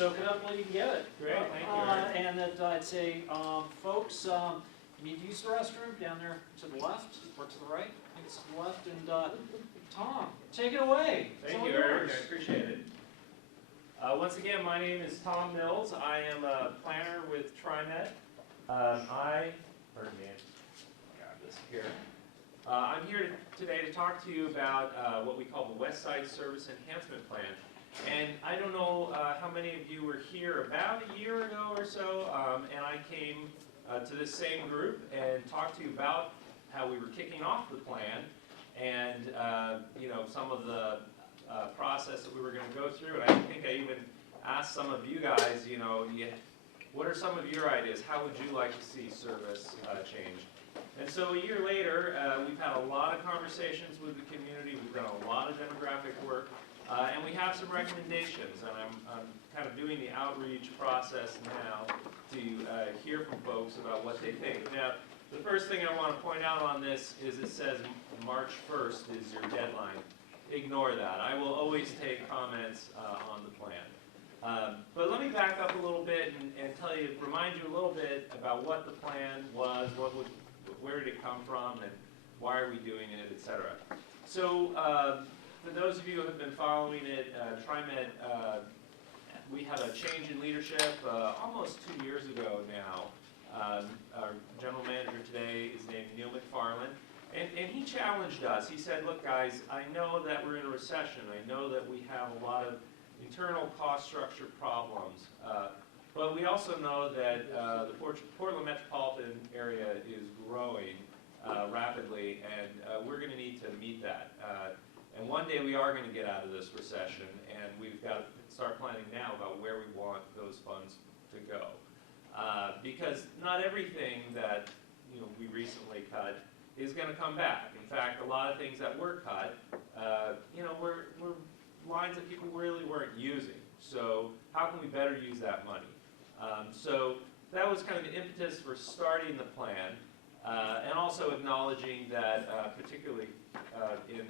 soak it up while you can get it. Great, thank you. And that I'd say, folks, you need to use the restroom down there to the left, or to the right. I think it's to the left. And Tom, take it away. Thank you, Eric. I appreciate it. Once again, my name is Tom Mills. I am a planner with TriMet. Pardon me, grab this here. I'm here today to talk to you about what we call the West Side Service Enhancement Plan. And I don't know how many of you were here about a year ago or so, and I came to this same group and talked to you about how we were kicking off the plan and some of the process that we were going to go through. And I think I even asked some of you guys, what are some of your ideas? How would you like to see service changed? And so a year later, we've had a lot of conversations with the community. We've done a lot of demographic work. And we have some recommendations, and I'm kind of doing the outreach process now to hear from folks about what they think. Now, the first thing I want to point out on this is it says March 1st is your deadline. Ignore that. I will always take comments on the plan. But let me back up a little bit and remind you a little bit about what the plan was, where did it come from, and why are we doing it, etc. So, for those of you who have been following it, TriMet, we had a change in leadership almost 2 years ago now. Our general manager today is named Neil McFarland, and he challenged us. He said, look guys, I know that we're in a recession. I know that we have a lot of internal cost structure problems, but we also know that the Portland metropolitan area is growing rapidly, and we're going to need to meet that. And one day we are going to get out of this recession, and we've got to start planning now about where we want those funds to go. Because not everything that we recently cut is going to come back. In fact, a lot of things that were cut, were lines that people really weren't using. So how can we better use that money? So that was kind of the impetus for starting the plan. And also acknowledging that, particularly in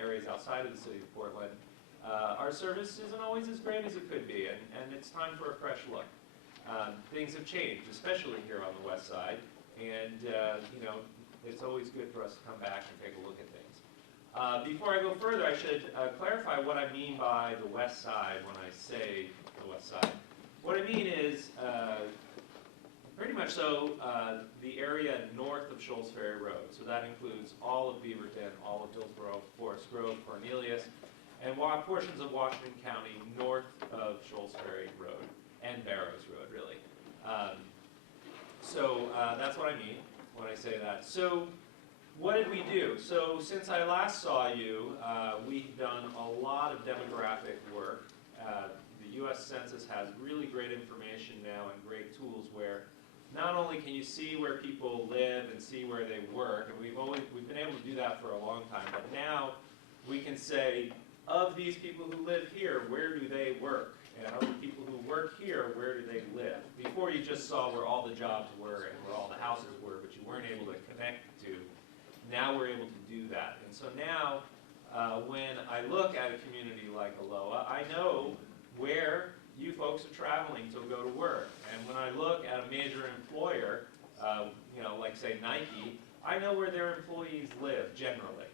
areas outside of the city of Portland, our service isn't always as great as it could be, and it's time for a fresh look. Things have changed, especially here on the west side, and it's always good for us to come back and take a look at things. Before I go further, I should clarify what I mean by the west side when I say the west side. What I mean is, pretty much so, the area north of Shoals Ferry Road. So that includes all of Beaverton, all of Hillsborough, Forest Grove, Cornelius, and portions of Washington County north of Shoals Ferry Road, and Barrows Road, really. That's what I mean when I say that. So what did we do? So since I last saw you, we've done a lot of demographic work. The U.S. Census has really great information now and great tools where not only can you see where people live and see where they work, and we've been able to do that for a long time, but now we can say, of these people who live here, where do they work? And of the people who work here, where do they live? Before you just saw where all the jobs were and where all the houses were, but you weren't able to connect to. Now we're able to do that. And so now, when I look at a community like Aloha, I know where you folks are traveling to go to work. And when I look at a major employer, like say Nike, I know where their employees live generally.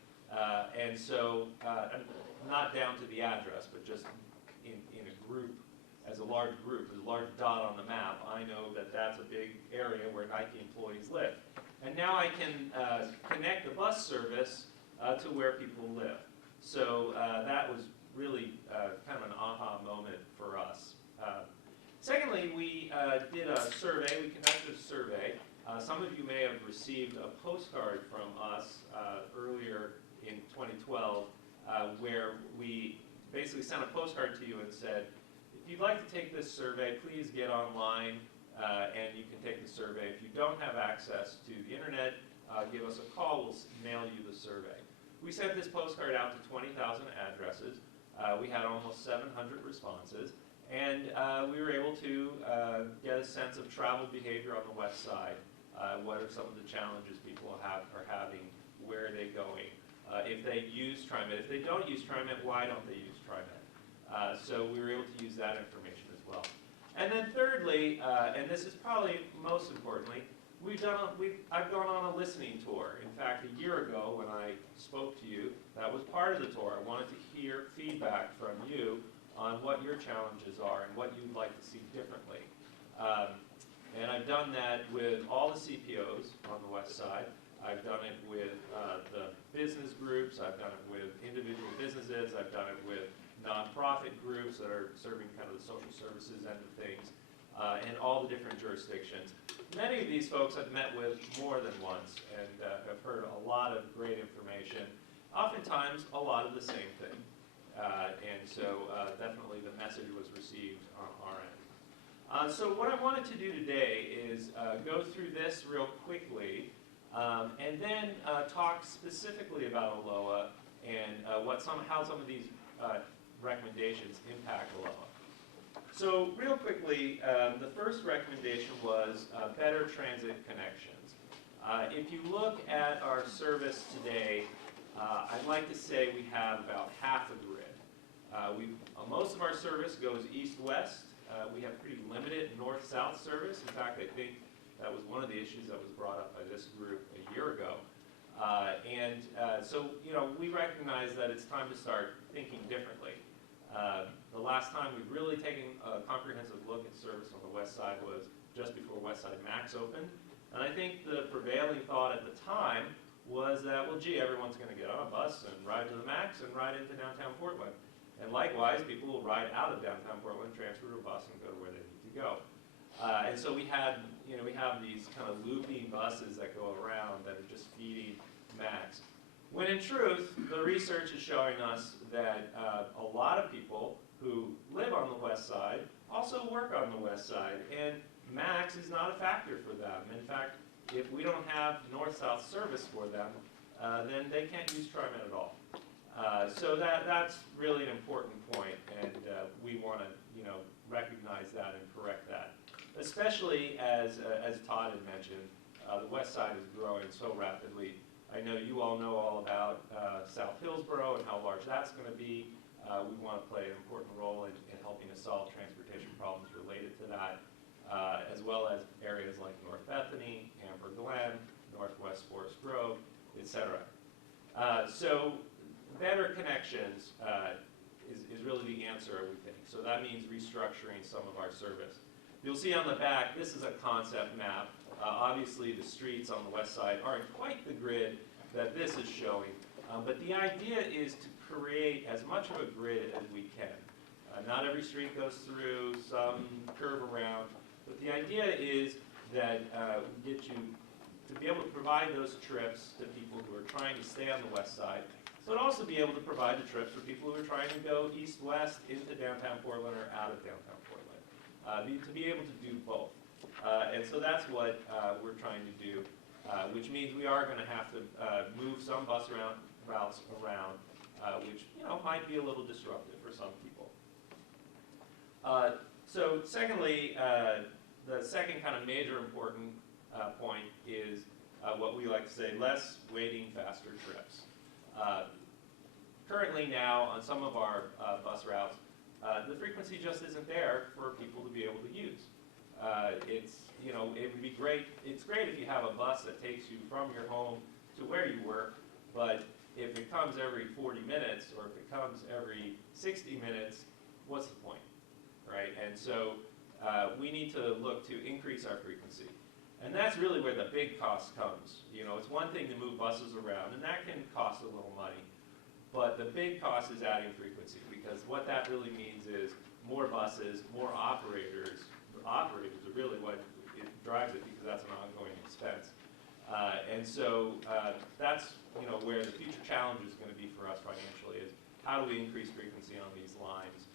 And so, not down to the address, but just in a group, as a large group, as a large dot on the map, I know that that's a big area where Nike employees live. And now I can connect the bus service to where people live. So that was really kind of an aha moment for us. Secondly, we did a survey. We conducted a survey. Some of you may have received a postcard from us earlier in 2012 where we basically sent a postcard to you and said, if you'd like to take this survey, please get online and you can take the survey. If you don't have access to the internet, give us a call. We'll mail you the survey. We sent this postcard out to 20,000 addresses. We had almost 700 responses. And we were able to get a sense of travel behavior on the west side. What are some of the challenges people are having? Where are they going? If they use TriMet. If they don't use TriMet, why don't they use TriMet? So we were able to use that information as well. And then thirdly, and this is probably most importantly, I've gone on a listening tour. In fact, a year ago when I spoke to you, that was part of the tour. I wanted to hear feedback from you on what your challenges are and what you'd like to see differently. And I've done that with all the CPOs on the west side. I've done it with the business groups. I've done it with individual businesses. I've done it with nonprofit groups that are serving kind of the social services end of things, and all the different jurisdictions. Many of these folks I've met with more than once and have heard a lot of great information, oftentimes a lot of the same thing. And so definitely the message was received on our end. So what I wanted to do today is go through this real quickly and then talk specifically about ALOA and how some of these recommendations impact ALOA. So real quickly, the first recommendation was better transit connections. If you look at our service today, I'd like to say we have about half a grid. Most of our service goes east-west. We have pretty limited north-south service. In fact, I think that was one of the issues that was brought up by this group a year ago. So, we recognize that it's time to start thinking differently. The last time we've really taken a comprehensive look at service on the west side was just before West Side Max opened. And I think the prevailing thought at the time was that, well, gee, everyone's going to get on a bus and ride to the Max and ride into downtown Portland. And likewise, people will ride out of downtown Portland, transfer to a bus, and go to where they need to go. And so we have these kind of looping buses that go around that are just feeding Max. When in truth, the research is showing us that a lot of people who live on the west side also work on the west side, and Max is not a factor for them. In fact, if we don't have north-south service for them, then they can't use TriMet at all. So that's really an important point, and we want to recognize that and correct that. Especially as Todd had mentioned, the west side is growing so rapidly. I know you all know all about South Hillsborough and how large that's going to be. We want to play an important role in helping to solve transportation problems related to that, as well as areas like North Bethany, Amber Glen, Northwest Forest Grove, etc. So better connections is really the answer, we think. So that means restructuring some of our service. You'll see on the back, this is a concept map. Obviously, the streets on the west side aren't quite the grid that this is showing, but the idea is to create as much of a grid as we can. Not every street goes through, some curve around, but the idea is that we get you to be able to provide those trips to people who are trying to stay on the west side, but also be able to provide the trips for people who are trying to go east-west into downtown Portland or out of downtown Portland, to be able to do both. And so that's what we're trying to do, which means we are going to have to move some bus routes around, which might be a little disruptive for some people. So secondly, the second kind of major important point is what we like to say, less waiting, faster trips. Currently now, on some of our bus routes, the frequency just isn't there for people to be able to use. It would be great. It's great if you have a bus that takes you from your home to where you work, but if it comes every 40 minutes or if it comes every 60 minutes, what's the point, right? And so we need to look to increase our frequency. And that's really where the big cost comes. It's one thing to move buses around, and that can cost a little money. But the big cost is adding frequency, because what that really means is more buses, more operators. Operators are really what it drives it, because that's an ongoing expense. And so that's where the future challenge is going to be for us financially, is how do we increase frequency on these lines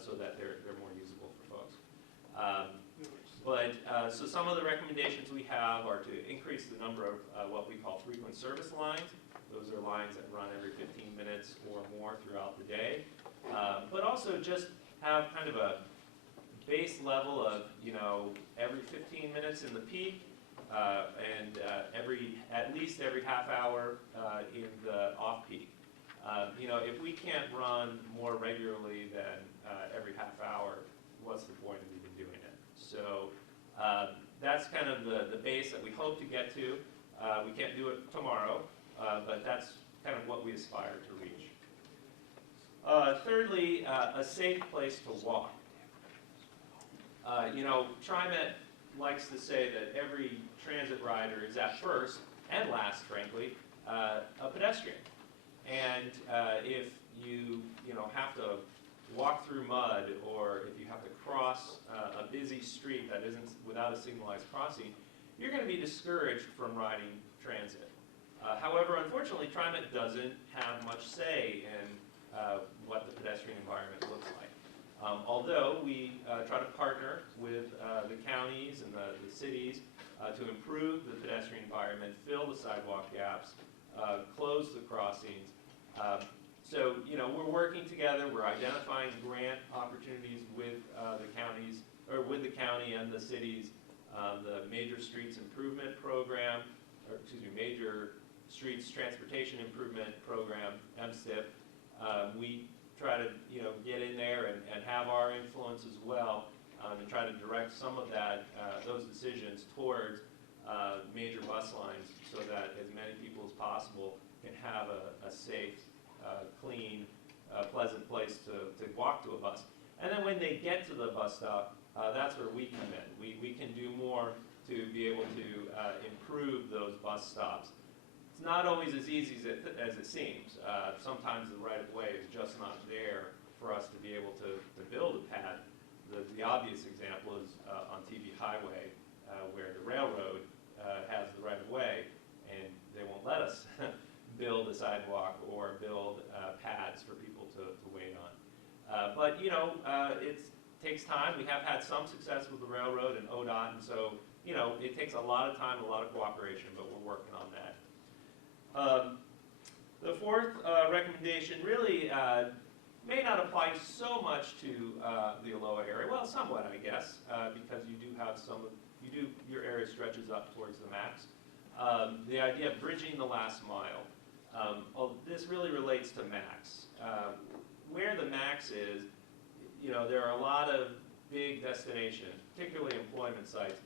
so that they're more usable for folks. So some of the recommendations we have are to increase the number of what we call frequent service lines. Those are lines that run every 15 minutes or more throughout the day. But also just have kind of a base level of, every 15 minutes in the peak and at least every half hour in the off-peak. If we can't run more regularly than every half hour, what's the point of even doing it? That's kind of the base that we hope to get to. We can't do it tomorrow, but that's kind of what we aspire to reach. Thirdly, a safe place to walk. TriMet likes to say that every transit rider is at first, and last frankly, a pedestrian. And if you have to walk through mud, or if you have to cross a busy street that isn't without a signalized crossing, you're going to be discouraged from riding transit. However, unfortunately, TriMet doesn't have much say in what the pedestrian environment looks like. Although we try to partner with the counties and the cities to improve the pedestrian environment, fill the sidewalk gaps, close the crossings. So, we're working together. We're identifying grant opportunities with the counties, or with the county and the cities. The Major Streets Improvement Program, or excuse me, Major Streets Transportation Improvement Program, MSTIP. We try to, get in there and have our influence as well, and try to direct some of those decisions towards major bus lines, so that as many people as possible can have a safe, clean, pleasant place to walk to a bus. And then when they get to the bus stop, that's where we come in. We can do more to be able to improve those bus stops. It's not always as easy as it seems. Sometimes the right-of-way is just not there for us to be able to build a pad. The obvious example is on TV Highway, where the railroad has the right-of-way, and they won't let us build a sidewalk or build pads for people to wait on. But it takes time. We have had some success with the railroad and ODOT, and so it takes a lot of time, a lot of cooperation, but we're working on that. The fourth recommendation really may not apply so much to the Aloha area. Well, somewhat, I guess, because you do have your area stretches up towards the max. The idea of bridging the last mile. This really relates to max. Where the max is, there are a lot of big destinations, particularly employment sites,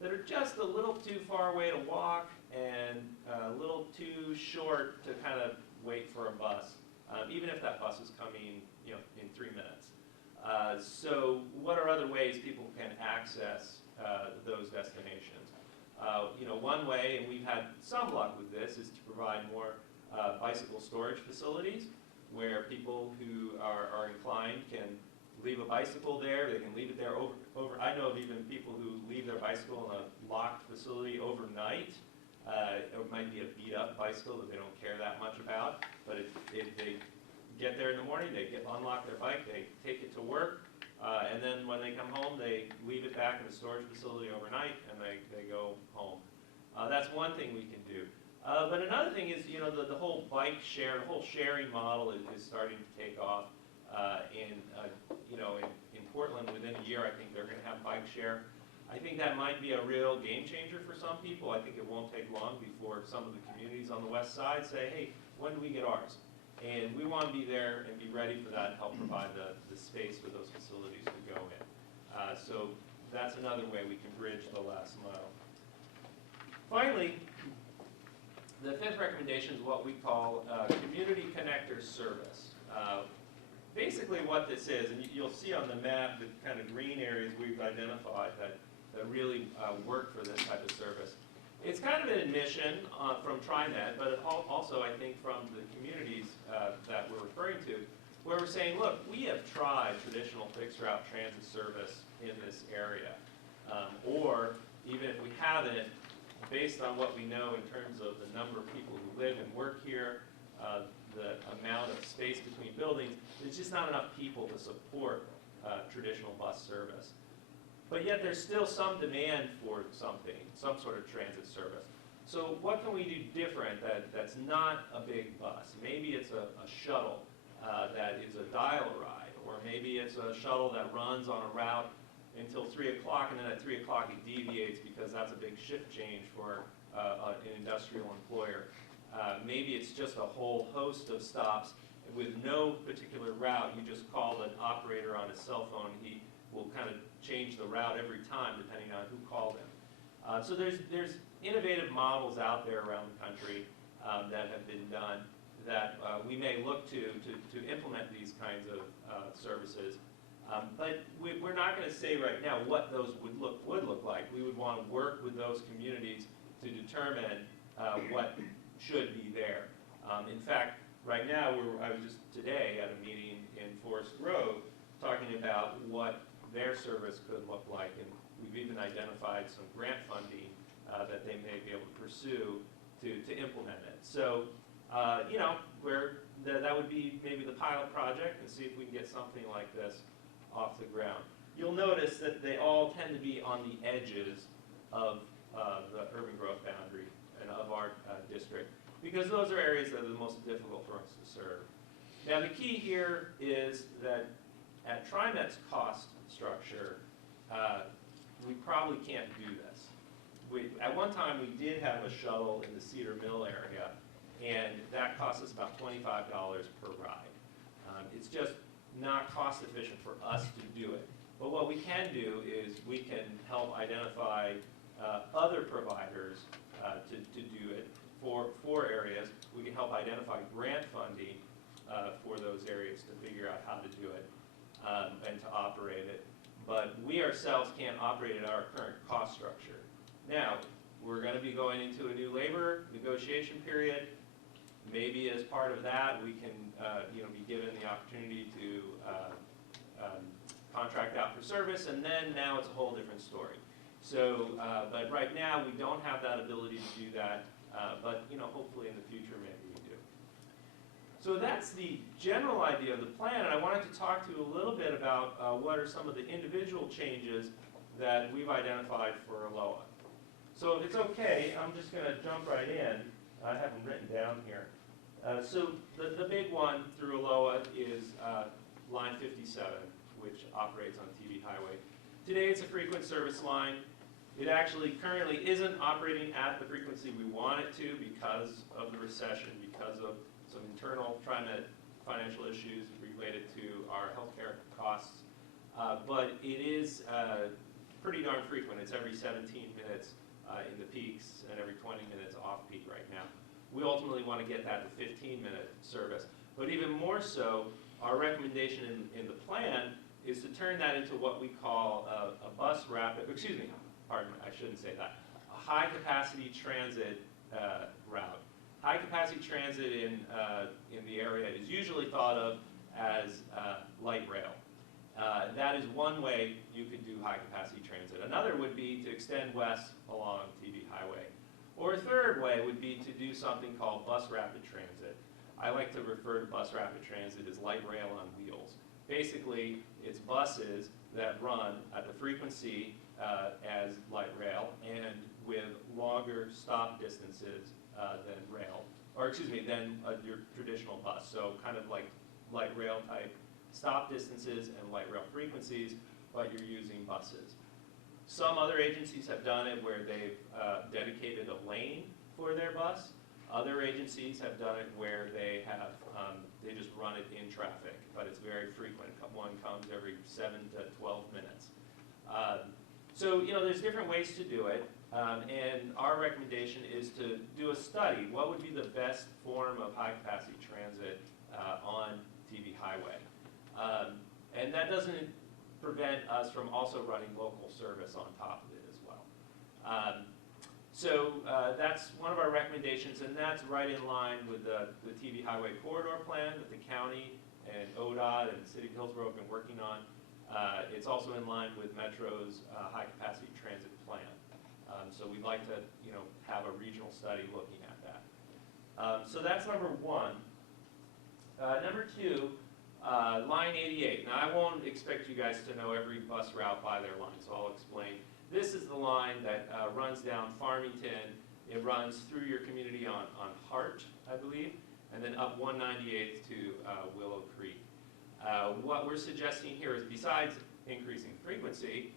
that are just a little too far away to walk and a little too short to kind of wait for a bus, even if that bus is coming, in 3 minutes. So what are other ways people can access those destinations? One way, and we've had some luck with this, is to provide more bicycle storage facilities where people who are inclined can leave a bicycle there. They can leave it there over. I know of even people who leave their bicycle in a locked facility overnight. It might be a beat-up bicycle that they don't care that much about, but if they get there in the morning, they unlock their bike, they take it to work, and then when they come home, they leave it back in the storage facility overnight, and they go home. That's one thing we can do. But another thing is, the whole bike share, the whole sharing model is starting to take off. In Portland, within a year, I think they're going to have bike share. I think that might be a real game changer for some people. I think it won't take long before some of the communities on the west side say, hey, when do we get ours? And we want to be there and be ready for that and help provide the space for those facilities to go in. So that's another way we can bridge the last mile. Finally, the fifth recommendation is what we call community connector service. Basically what this is, and you'll see on the map the kind of green areas we've identified that really work for this type of service. It's kind of an admission from TriMet, but also I think from the communities that we're referring to, where we're saying, look, we have tried traditional fixed route transit service in this area. Or even if we haven't, based on what we know in terms of the number of people who live and work here, the amount of space between buildings, there's just not enough people to support traditional bus service. But yet there's still some demand for something, some sort of transit service. So what can we do different that's not a big bus? Maybe it's a shuttle that is a dial-a-ride, or maybe it's a shuttle that runs on a route until 3 o'clock, and then at 3 o'clock it deviates because that's a big shift change for an industrial employer. Maybe it's just a whole host of stops with no particular route. You just call an operator on his cell phone, he will kind of change the route every time depending on who called them. So there's innovative models out there around the country that have been done that we may look to implement these kinds of services. But we're not going to say right now what those would look like. We would want to work with those communities to determine what should be there. In fact, right now, I was just today at a meeting in Forest Grove talking about what their service could look like, and we've even identified some grant funding that they may be able to pursue to implement it. So, you know, that would be maybe the pilot project, and see if we can get something like this off the ground. You'll notice that they all tend to be on the edges of the urban growth boundary and of our district, because those are areas that are the most difficult for us to serve. Now the key here is that at TriMet's cost structure, we probably can't do this. At one time we did have a shuttle in the Cedar Mill area, and that cost us about $25 per ride. It's just not cost efficient for us to do it. But what we can do is we can help identify other providers to do it for areas. We can help identify grant funding for those areas to figure out how to do it and to operate it. But we ourselves can't operate at our current cost structure. Now, we're going to be going into a new labor negotiation period. Maybe as part of that, we can be given the opportunity to contract out for service, and then now it's a whole different story. So, but right now we don't have that ability to do that, but hopefully in the future maybe we do. So that's the general idea of the plan, and I wanted to talk to you a little bit about what are some of the individual changes that we've identified for ALOA. So if it's okay, I'm just going to jump right in. I have them written down here. So the big one through ALOA is line 57, which operates on TV Highway. Today it's a frequent service line. It actually currently isn't operating at the frequency we want it to because of the recession, because of some internal TriMet financial issues related to our healthcare costs. But it is pretty darn frequent. It's every 17 minutes in the peaks and every 20 minutes off peak right now. We ultimately want to get that to 15-minute service. But even more so, our recommendation in the plan is to turn that into what we call a bus rapid, excuse me, pardon me, I shouldn't say that, a high-capacity transit route. High-capacity transit in the area is usually thought of as light rail. That is one way you could do high-capacity transit. Another would be to extend west along TV Highway. Or a third way would be to do something called bus rapid transit. I like to refer to bus rapid transit as light rail on wheels. Basically, it's buses that run at the frequency as light rail and with longer stop distances than rail, or excuse me, than your traditional bus. So kind of like light rail type stop distances and light rail frequencies, but you're using buses. Some other agencies have done it where they've dedicated a lane for their bus. Other agencies have done it where they have they just run it in traffic, but it's very frequent. One comes every 7 to 12 minutes. So there's different ways to do it, and our recommendation is to do a study. What would be the best form of high-capacity transit on TV Highway? And that doesn't prevent us from also running local service on top of it as well. So that's one of our recommendations, and that's right in line with the TV Highway Corridor Plan that the county and ODOT and the City of Hillsborough have been working on. It's also in line with Metro's high-capacity transit plan. So we'd like to have a regional study looking at that. So that's number one. Number two, line 88. Now I won't expect you guys to know every bus route by their line, so I'll explain. This is the line that runs down Farmington. It runs through your community on Hart, I believe, and then up 198th to Willow Creek. What we're suggesting here is, besides increasing frequency,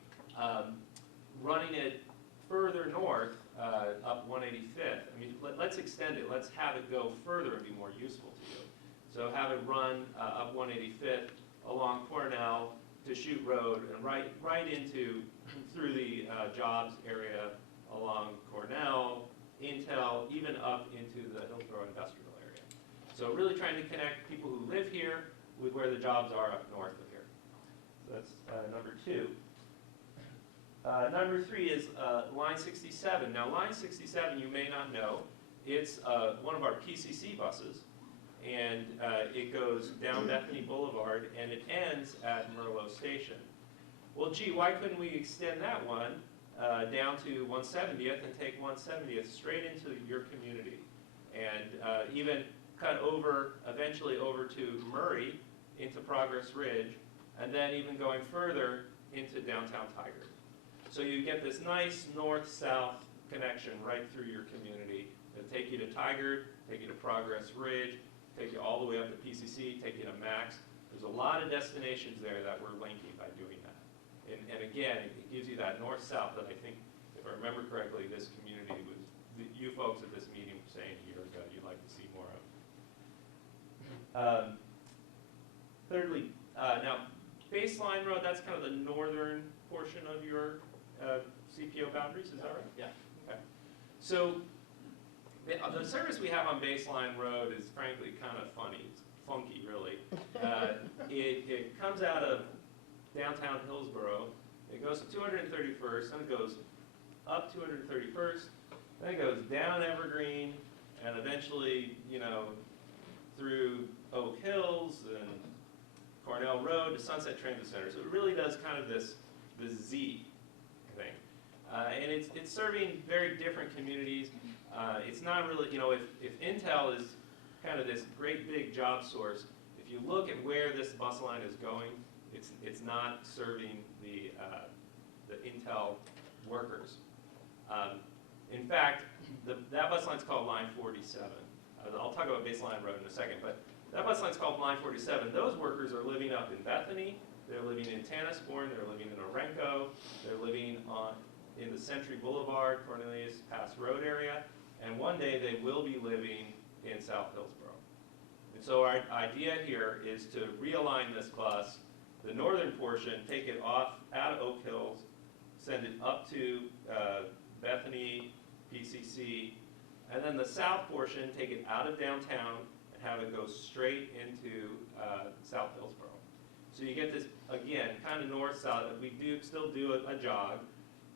running it further north, up 185th. I mean, let's extend it. Let's have it go further and be more useful to you. So have it run up 185th along Cornell to Chute Road and right into, through the jobs area along Cornell, Intel, even up into the Hillsborough industrial area. So really trying to connect people who live here with where the jobs are up north of here. So that's number 2. Number 3 is line 67. Now line 67, you may not know, it's one of our PCC buses, and it goes down Bethany Boulevard and it ends at Merlot Station. Well, gee, why couldn't we extend that one down to 170th and take 170th straight into your community, and even cut over, eventually over to Murray, into Progress Ridge, and then even going further into downtown Tigard. So you get this nice north-south connection right through your community. It'll take you to Tigard, take you to Progress Ridge, take you all the way up to PCC, take you to Max. There's a lot of destinations there that we're linking by doing that. And again, it gives you that north-south that I think, if I remember correctly, this community was, you folks at this meeting were saying a year ago you'd like to see more of. Thirdly, now, Baseline Road, that's kind of the northern portion of your CPO boundaries, is that right? Yeah. Okay. So the service we have on Baseline Road is frankly kind of funny. It's funky, really. It comes out of downtown Hillsborough. It goes to 231st, then it goes up 231st, then it goes down Evergreen, and eventually, you know, through Oak Hills and Cornell Road to Sunset Transit Center. So it really does kind of this Z thing. And it's serving very different communities. It's not really, you know, if Intel is kind of this great big job source, if you look at where this bus line is going, it's not serving the Intel workers. In fact, that bus line's called Line 47. I'll talk about Baseline Road in a second, but that bus line's called Line 47. Those workers are living up in Bethany, they're living in Tanasbourne, they're living in Orenco, they're living in the Century Boulevard, Cornelius Pass Road area, and one day they will be living in South Hillsborough. And so our idea here is to realign this bus, the northern portion, take it off out of Oak Hills, send it up to Bethany, PCC, and then the south portion, take it out of downtown and have it go straight into South Hillsborough. So you get this, again, kind of north-south. We still do a jog,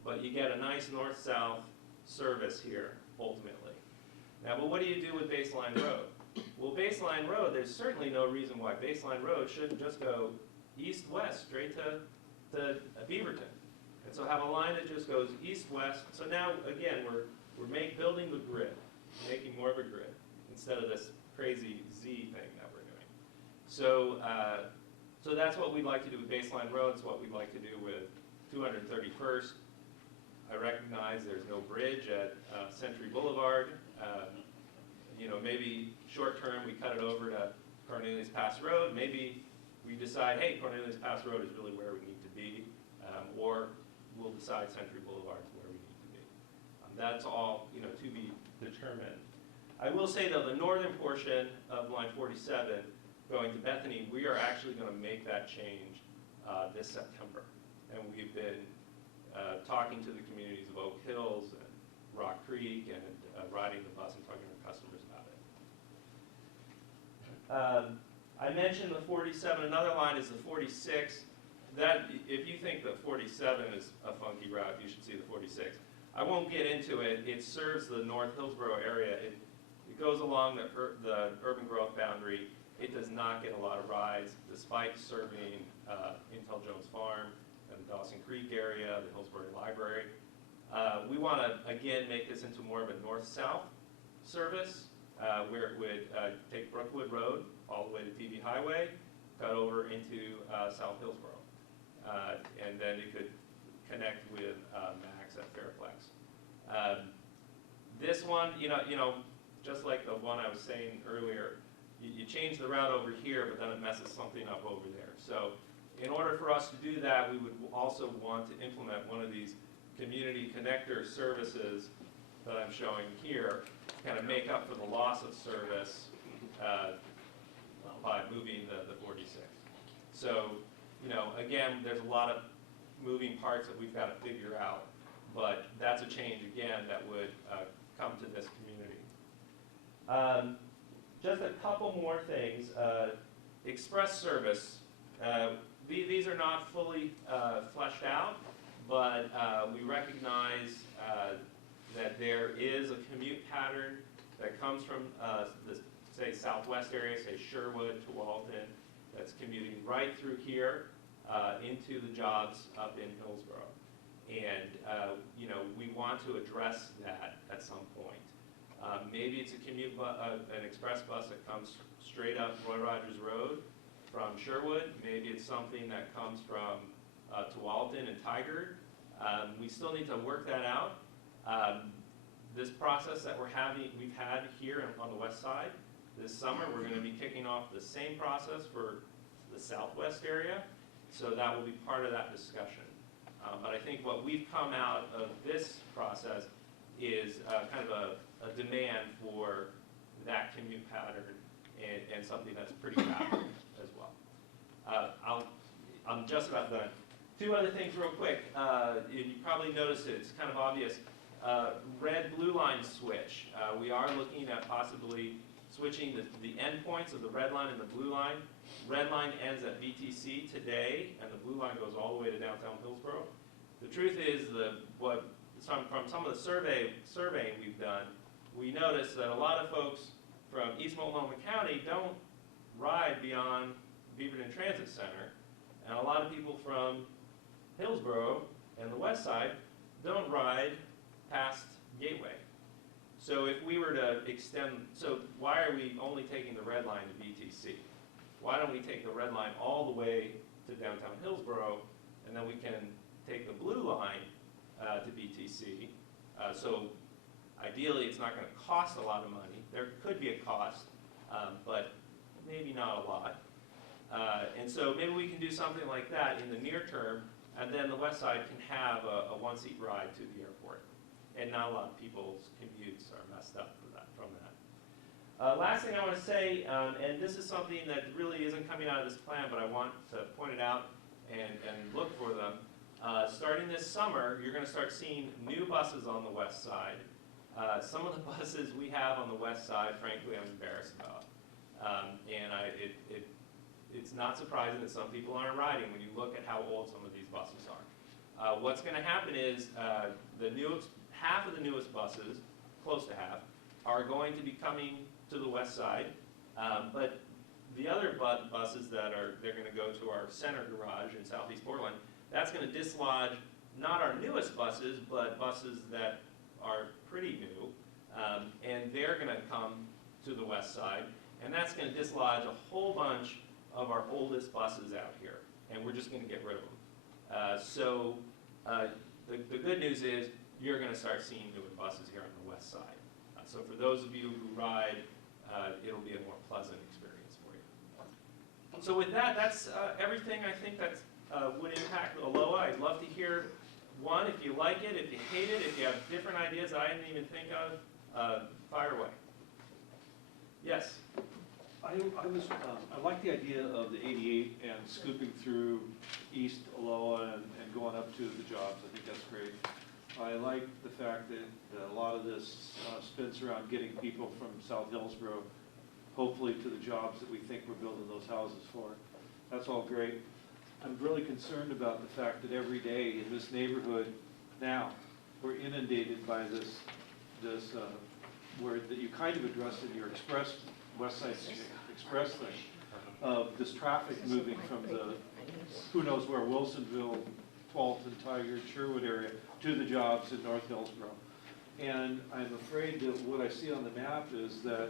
but you get a nice north-south service here, ultimately. Now, but what do you do with Baseline Road? Well, Baseline Road, there's certainly no reason why Baseline Road shouldn't just go east-west, straight to Beaverton. And so have a line that just goes east-west. So now, again, we're building the grid, making more of a grid, instead of this crazy Z thing that we're doing. So, so that's what we'd like to do with Baseline Road. It's what we'd like to do with 231st. I recognize there's no bridge at Century Boulevard. You know, maybe short term we cut it over to Cornelius Pass Road. Maybe we decide, hey, Cornelius Pass Road is really where we need to be, or we'll decide Century Boulevard is where we need to be. That's all, you know, to be determined. I will say though, the northern portion of Line 47 going to Bethany, we are actually going to make that change this September, and we've been talking to the communities of Oak Hills and Rock Creek and riding the bus and talking to customers about it. I mentioned the 47. Another line is the 46. That, if you think the 47 is a funky route, you should see the 46. I won't get into it. It serves the North Hillsborough area. It goes along the urban growth boundary. It does not get a lot of rides, despite serving Intel Jones Farm and the Dawson Creek area, the Hillsborough Library. We want to, again, make this into more of a north-south service, where it would take Brookwood Road all the way to TV Highway, cut over into South Hillsborough. And then it could connect with Max at Fairplex. This one, you know, just like the one I was saying earlier, you change the route over here, but then it messes something up over there. So in order for us to do that, we would also want to implement one of these community connector services that I'm showing here, kind of make up for the loss of service by moving the 46. So again, there's a lot of moving parts that we've got to figure out, but that's a change, again, that would come to this community. Just a couple more things. Express service. These are not fully fleshed out, but we recognize that there is a commute pattern that comes from the, say, southwest area, say Sherwood to Walton, that's commuting right through here into the jobs up in Hillsborough. And we want to address that at some point. Maybe it's a commute an express bus that comes straight up Roy Rogers Road from Sherwood. Maybe it's something that comes from Tualatin and Tigard. We still need to work that out. This process that we've had here on the west side, this summer we're going to be kicking off the same process for the southwest area, so that will be part of that discussion. But I think what we've come out of this process is kind of a demand for that commute pattern and something that's pretty rapid as well. I'm just about done. Two other things real quick. You probably noticed it, it's kind of obvious. Red-blue line switch. We are looking at possibly switching the endpoints of the red line and the blue line. Red line ends at VTC today, and the blue line goes all the way to downtown Hillsborough. The truth is, from some of the surveying we've done, we noticed that a lot of folks from East Multnomah County don't ride beyond Beaverton Transit Center, and a lot of people from Hillsborough and the west side don't ride past Gateway. So if we were to extend, so why are we only taking the red line to BTC? Why don't we take the red line all the way to downtown Hillsborough, and then we can take the blue line to BTC. So ideally, it's not going to cost a lot of money. There could be a cost, but maybe not a lot. And so maybe we can do something like that in the near term, and then the west side can have a one-seat ride to the airport. And not a lot of people's commutes are messed up from that. Last thing I want to say, and this is something that really isn't coming out of this plan, but I want to point it out and look for them. Starting this summer, you're going to start seeing new buses on the west side. Some of the buses we have on the west side, frankly, I'm embarrassed about. It's not surprising that some people aren't riding when you look at how old some of these buses are. What's going to happen is half of the newest buses, close to half, are going to be coming to the west side, but the other buses they're going to go to our center garage in southeast Portland. That's going to dislodge not our newest buses, but buses that are pretty new, and they're going to come to the west side, and that's going to dislodge a whole bunch of our oldest buses out here, and we're just going to get rid of them. The good news is you're going to start seeing newer buses here on the west side. So for those of you who ride, it'll be a more pleasant experience for you. So with that, that's everything I think that would impact Aloha. I'd love to hear, one, if you like it, if you hate it, if you have different ideas that I didn't even think of, fire away. Yes? I like the idea of the 88 and scooping through East Aloha and going up to the jobs. I think that's great. I like the fact that a lot of this spins around getting people from South Hillsborough, hopefully to the jobs that we think we're building those houses for. That's all great. I'm really concerned about the fact that every day in this neighborhood now, we're inundated by this word that you kind of addressed in your West Side Express thing, of this traffic moving from the, who knows where, Wilsonville, Tualatin, Tigard, Sherwood area, to the jobs in North Hillsborough. And I'm afraid that what I see on the map is that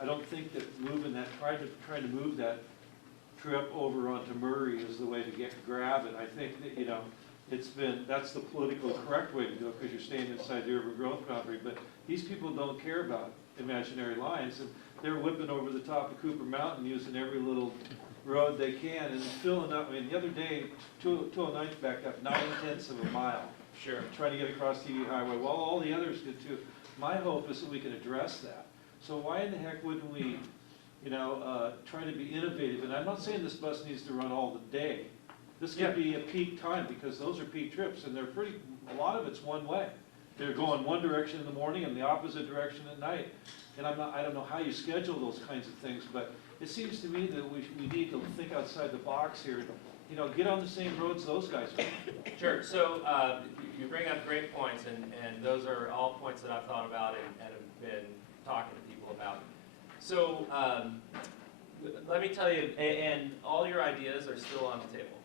I don't think that moving that, trying to move that trip over onto Murray is the way to grab it. I think that, that's the politically correct way to do it because you're staying inside the urban growth boundary, but these people don't care about imaginary lines, and they're whipping over the top of Cooper Mountain using every little road they can and filling up. I mean, the other day, 209's backed up 9/10 of a mile. Sure. Trying to get across TV Highway. Well, all the others did too. My hope is that we can address that. So why in the heck wouldn't we trying to be innovative. And I'm not saying this bus needs to run all the day. This Yeah. could be a peak time, because those are peak trips, and a lot of it's one way. They're going one direction in the morning and the opposite direction at night. And I don't know how you schedule those kinds of things, but it seems to me that we need to think outside the box here. Get on the same roads those guys are on. Sure, so you bring up great points, and those are all points that I've thought about and have been talking to people about. So let me tell you, and all your ideas are still on the table.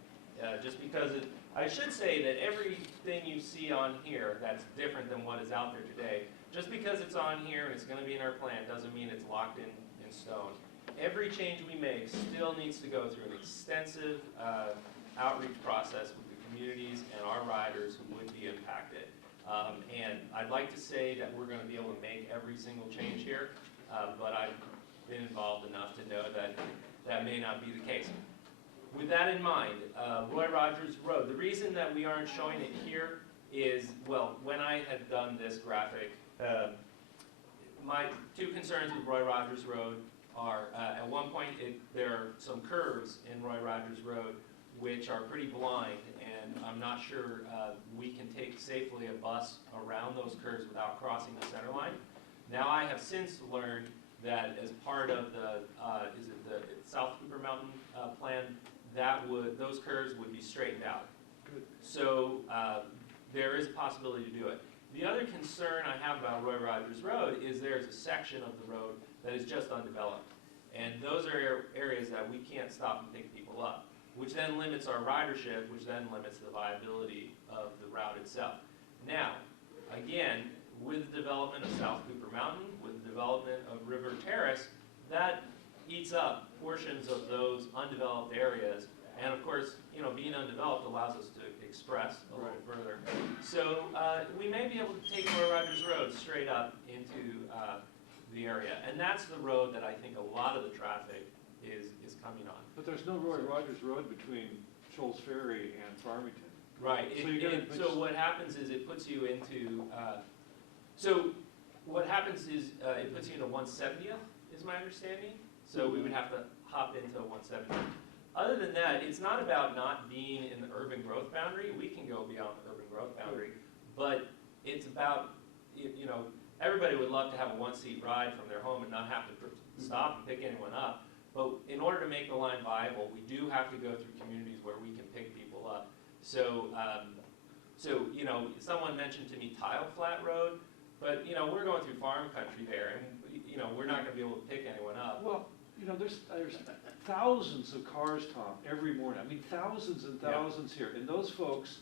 Just because I should say that everything you see on here that's different than what is out there today, just because it's on here and it's going to be in our plan doesn't mean it's locked in stone. Every change we make still needs to go through an extensive outreach process with the communities and our riders who would be impacted. And I'd like to say that we're going to be able to make every single change here, but I've been involved enough to know that that may not be the case. With that in mind, Roy Rogers Road, the reason that we aren't showing it here is, well, when I had done this graphic, my two concerns with Roy Rogers Road are, at one point, there are some curves in Roy Rogers Road which are pretty blind, and I'm not sure we can take safely a bus around those curves without crossing the center line. Now, I have since learned that as part of the, is it the South Cooper Mountain plan, those curves would be straightened out. Good. So there is a possibility to do it. The other concern I have about Roy Rogers Road is there's a section of the road that is just undeveloped. And those are areas that we can't stop and pick people up, which then limits our ridership, which then limits the viability of the route itself. Now, again, with the development of South Cooper Mountain, with the development of River Terrace, that eats up portions of those undeveloped areas. And of course, being undeveloped allows us to express a little further. So we may be able to take Roy Rogers Road straight up into the area. And that's the road that I think a lot of the traffic is coming on. But there's no Roy Rogers Road between Shoals Ferry and Farmington. Right. So what happens is it puts you into, it puts you into 170th, is my understanding. So we would have to hop into 170th. Other than that, it's not about not being in the urban growth boundary. We can go beyond the urban growth boundary. But it's about, everybody would love to have a one-seat ride from their home and not have to stop and pick anyone up. But in order to make the line viable, we do have to go through communities where we can pick people up. So, someone mentioned to me Tile Flat Road, but, we're going through farm country there, and, we're not going to be able to pick anyone up. Well, there's thousands of cars, Tom, every morning. I mean, thousands and thousands here. And those folks,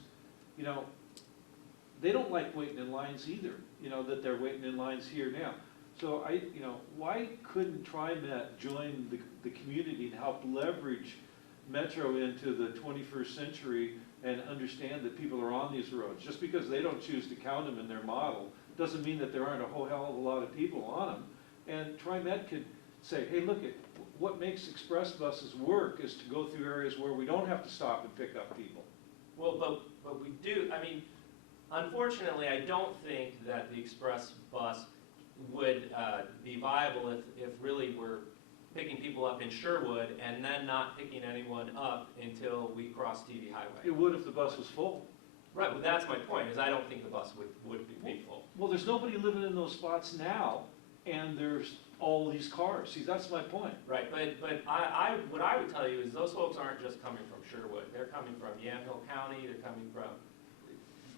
they don't like waiting in lines either, that they're waiting in lines here now. So why couldn't TriMet join the community and help leverage Metro into the 21st century and understand that people are on these roads? Just because they don't choose to count them in their model doesn't mean that there aren't a whole hell of a lot of people on them. And TriMet could say, hey, look, what makes express buses work is to go through areas where we don't have to stop and pick up people. Well, but we do. I mean, unfortunately, I don't think that the express bus would be viable if really we're picking people up in Sherwood and then not picking anyone up until we cross TV Highway. It would if the bus was full. Right, well, that's my point, is I don't think the bus would be full. Well, there's nobody living in those spots now, and there's all these cars. See, that's my point. Right, but what I would tell you is those folks aren't just coming from Sherwood. They're coming from Yamhill County. They're coming from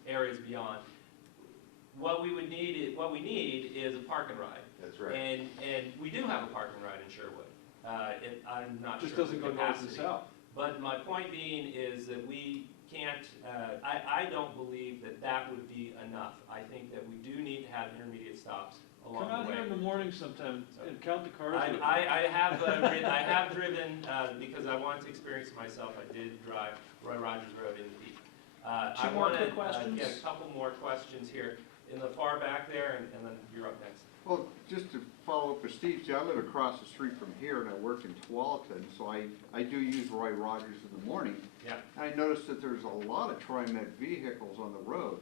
areas beyond. What we need is a park and ride. That's right. And we do have a park and ride in Sherwood. I'm not sure. Just doesn't go north and south. But my point being is that we can't, I don't believe that would be enough. I think that we do need to have intermediate stops along the way. Come out here in the morning sometime and count the cars. I have driven, because I wanted to experience it myself. I did drive Roy Rogers Road in the Peak. Two more quick questions? Get a couple more questions here in the far back there, and then you're up next. Well, just to follow up with Steve, see, I live across the street from here and I work in Tualatin, so I do use Roy Rogers in the morning. Yeah. And I noticed that there's a lot of TriMet vehicles on the road.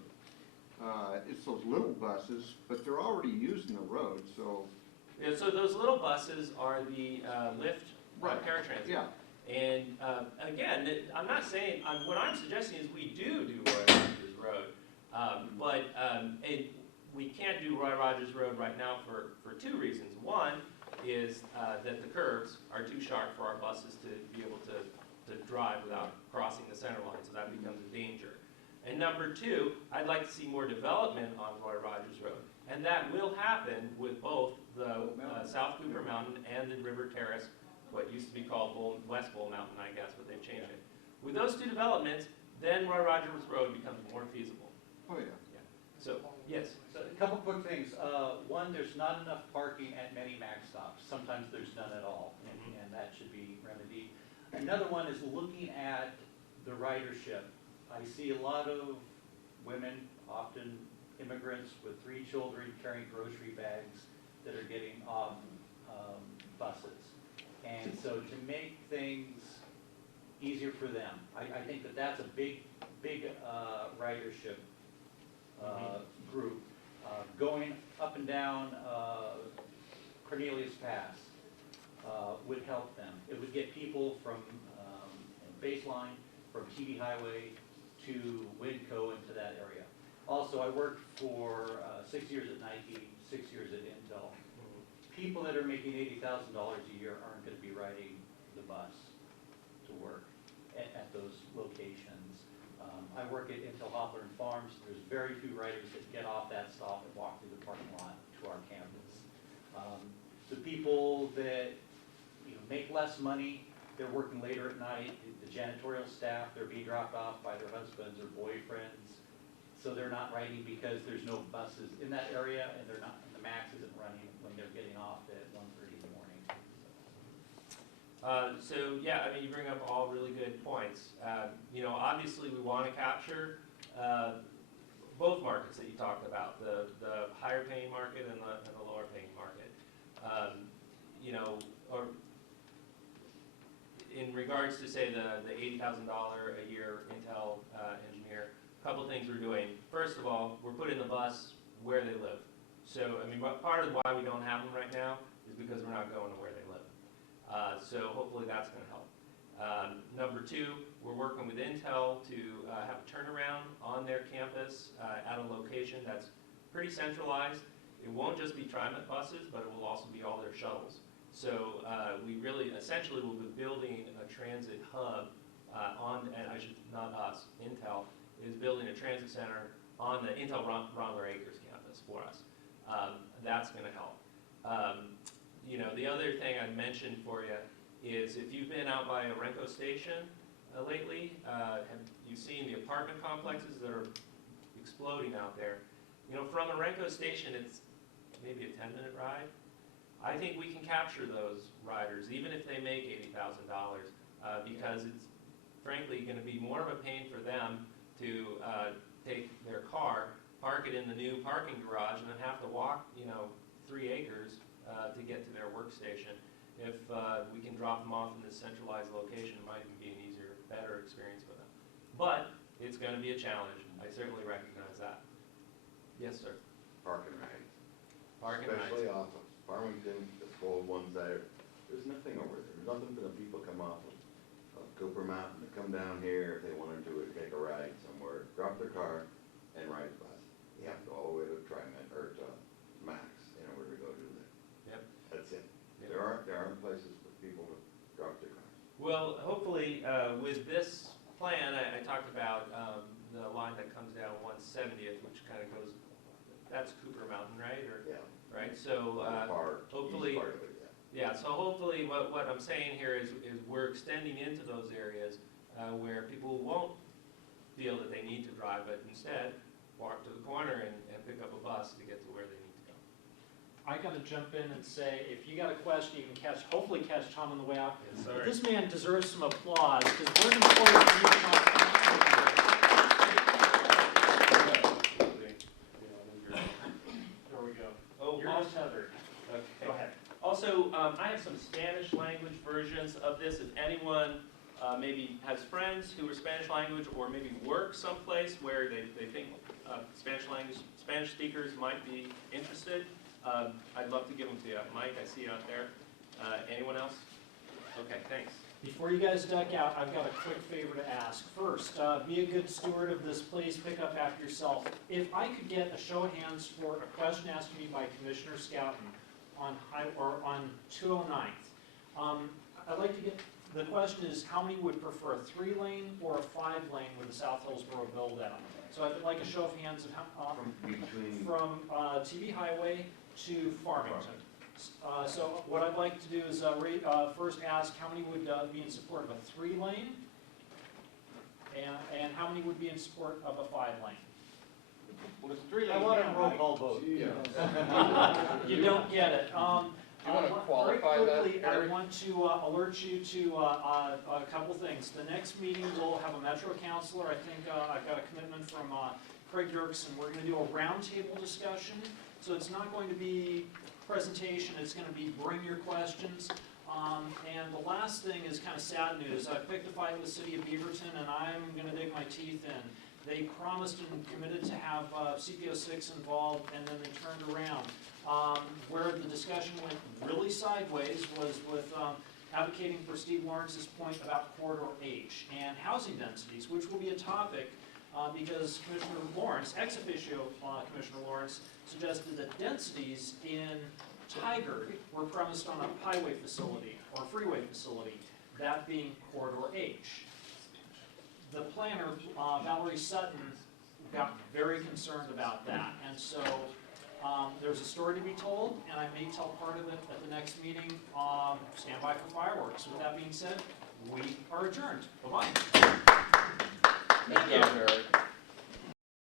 It's those little buses, but they're already using the road, so Yeah, so those little buses are the Lyft Right. paratransit. Yeah, And again, I'm not saying, what I'm suggesting is we do Roy Rogers Road. We can't do Roy Rogers Road right now for two reasons. One is that the curves are too sharp for our buses to be able to drive without crossing the center line, so that becomes a danger. And number two, I'd like to see more development on Roy Rogers Road. And that will happen with both the South Cooper Mountain and the River Terrace, what used to be called West Bull Mountain, I guess, but they've changed it. With those two developments, then Roy Rogers Road becomes more feasible. oh, yeah. So, yes. So a couple quick things. One, there's not enough parking at many max stops. Sometimes there's none at all, and that should be remedied. Another one is looking at the ridership. I see a lot of women, often immigrants with 3 children carrying grocery bags that are getting off buses. And so to make things easier for them, I think that that's a big ridership group. Going up and down Cornelius Pass would help them. It would get people from Baseline, from TV Highway to Winco into that area. Also, I worked for 6 years at Nike, 6 years at Intel. People that are making $80,000 a year aren't going to be riding the bus to work at those locations. I work at Intel Hawthorne Farms. There's very few riders that get off that stop and walk through the parking lot to our campus. The people that make less money, they're working later at night. The janitorial staff, they're being dropped off by their husbands or boyfriends, so they're not riding because there's no buses in that area, and they're not. And the MAX isn't running when they're getting off at 1:30 in the morning. So yeah, I mean, you bring up all really good points. Obviously we want to capture both markets that you talked about, the higher paying market and the lower paying market. Or in regards to say the $80,000 a year Intel engineer, a couple things we're doing. First of all, we're putting the bus where they live. So I mean, part of why we don't have them right now is because we're not going to where they live. So hopefully that's going to help. Number two, we're working with Intel to have a turnaround on their campus at a location that's pretty centralized. It won't just be TriMet buses, but it will also be all their shuttles. So we really, essentially, will be building a transit hub not us, Intel, is building a transit center on the Intel Rongler Acres campus for us. That's going to help. The other thing I mentioned for you is if you've been out by a Renko station lately, have you seen the apartment complexes that are exploding out there? From a Renko station, it's maybe a 10-minute ride. I think we can capture those riders, even if they make $80,000, because it's frankly going to be more of a pain for them to take their car, park it in the new parking garage, and then have to walk, 3 acres to get to their workstation. If we can drop them off in this centralized location, it might be an easier, better experience for them. But it's going to be a challenge. I certainly recognize that. Yes, sir. Parking rides. Parking rides. Especially off of Farmington, the old ones there. There's nothing over there. There's nothing for the people come off of Cooper Mountain to come down here if they wanted to take a ride somewhere, drop their car and ride the bus. You have to go all the way to TriMet or to Max in order to go do that. Yep. That's it. Yep. There aren't places for people to drop their cars. Well, hopefully, with this plan, I talked about the line that comes down 170th, which kind of goes, that's Cooper Mountain, right? Or, Yeah. right? So hopefully, Part of it, yeah. yeah. So hopefully, what I'm saying here is we're extending into those areas where people won't feel that they need to drive, but instead walk to the corner and pick up a bus to get to where they need to go. I gotta jump in and say, if you got a question, you can hopefully catch Tom on the way out. Yes, sir. This man deserves some applause, because we're going to close the meeting on There we go. Oh, You're also, tethered. okay. Go ahead. Also, I have some Spanish language versions of this. If anyone maybe has friends who are Spanish language, or maybe work someplace where they think Spanish speakers might be interested, I'd love to give them to you. Mike, I see you out there. Anyone else? Okay, thanks. Before you guys duck out, I've got a quick favor to ask. First, be a good steward of this, please pick up after yourself. If I could get a show of hands for a question asked to me by Commissioner Scouten on 209th. I'd like to get, the question is, how many would prefer a 3-lane or a 5-lane with the South Hillsborough build out? So I'd like a show of hands of how, from TV Highway to Farmington. So what I'd like to do is first ask how many would be in support of a 3-lane, and how many would be in support of a 5-lane. Well, it's 3 I lanes want a now, roll right? call vote. You don't get it. Do you wanna qualify very that, quickly, I Eric? want to alert you to a couple things. The next meeting, we'll have a Metro Councilor. I think I've got a commitment from Craig Yerkes, and we're going to do a roundtable discussion. So it's not going to be presentation, it's going to be bring your questions. And the last thing is kind of sad news. I picked a fight with the city of Beaverton, and I'm going to dig my teeth in. They promised and committed to have CPO6 involved, and then they turned around. Where the discussion went really sideways was with advocating for Steve Lawrence's point about Corridor H and housing densities, which will be a topic because Commissioner Lawrence, ex officio Commissioner Lawrence, suggested that densities in Tigard were premised on a highway facility or freeway facility, that being Corridor H. The planner, Valerie Sutton, got very concerned about that, and so there's a story to be told, and I may tell part of it at the next meeting. Stand by for fireworks. With that being said, we are adjourned. Bye-bye. Good job, Eric.